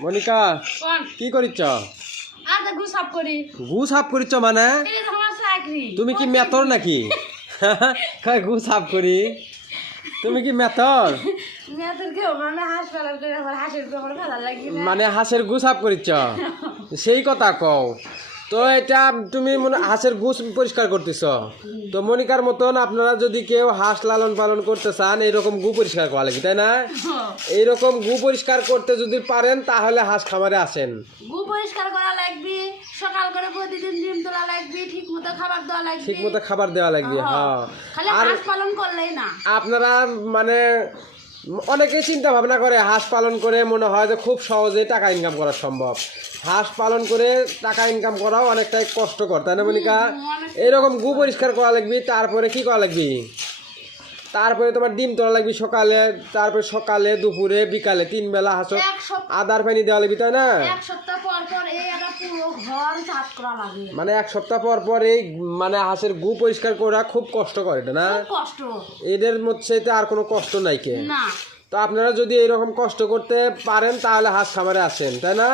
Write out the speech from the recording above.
মনিকা কি করিচ্ছ? গু সাফ করি। গু সাফ করিচ্ছ মানে? তুমি কি মেথর নাকি? গু সাফ করি, তুমি কি মেথর? মানে হাঁসের গু সাফ করিচ্ছ, সেই কথা কও তো। এটা তুমি হাঁসের গু পরিষ্কার করতেছ তো। মনিকার মতন আপনারা যদি কেউ হাঁস লালন পালন করতে চান, এইরকম গু পরিষ্কার করা লাগবে, তাই না? এইরকম গু পরিষ্কার করতে যদি পারেন তাহলে হাঁস খামারে আসেন। গু পরিষ্কার করা লাগবে, সকাল করে প্রতিদিন ডিম তোলা লাগবে, ঠিক মতো খাবার দেওয়া লাগবে। ঠিক মতো খাবার দেওয়া লাগবে, হ্যাঁ। খালি হাঁস পালন করলেই না। আপনারা মানে অনেকেই চিন্তা ভাবনা করে হাঁস পালন করে মনে হয় যে খুব সহজে টাকা ইনকাম করা সম্ভব। হাঁস পালন করে টাকা ইনকাম করাও অনেকটাই কষ্টকর, তাই না মনিকা? এইরকম গু পরিষ্কার করা লাগবে, তারপরে কি করা লাগবে? তারপরে তোমার ডিম তোলা লাগবে সকালে, তারপরে সকালে দুপুরে বিকালে 3 বেলা হাঁস আদার পানি দেওয়া লাগবে, তাই না? এক সপ্তাহ পর পর এই একটা পুরো ঘর সাফ করা লাগে। মানে 1 সপ্তাহ পর পর এই মানে হাঁসের গু পরিষ্কার করা খুব কষ্টকর, এটা না? কষ্ট, এদের মধ্যে আর কোনো কষ্ট নাই কে না। তো আপনারা যদি এইরকম কষ্ট করতে পারেন তাহলে হাঁস খামারে আসেন, তাই না?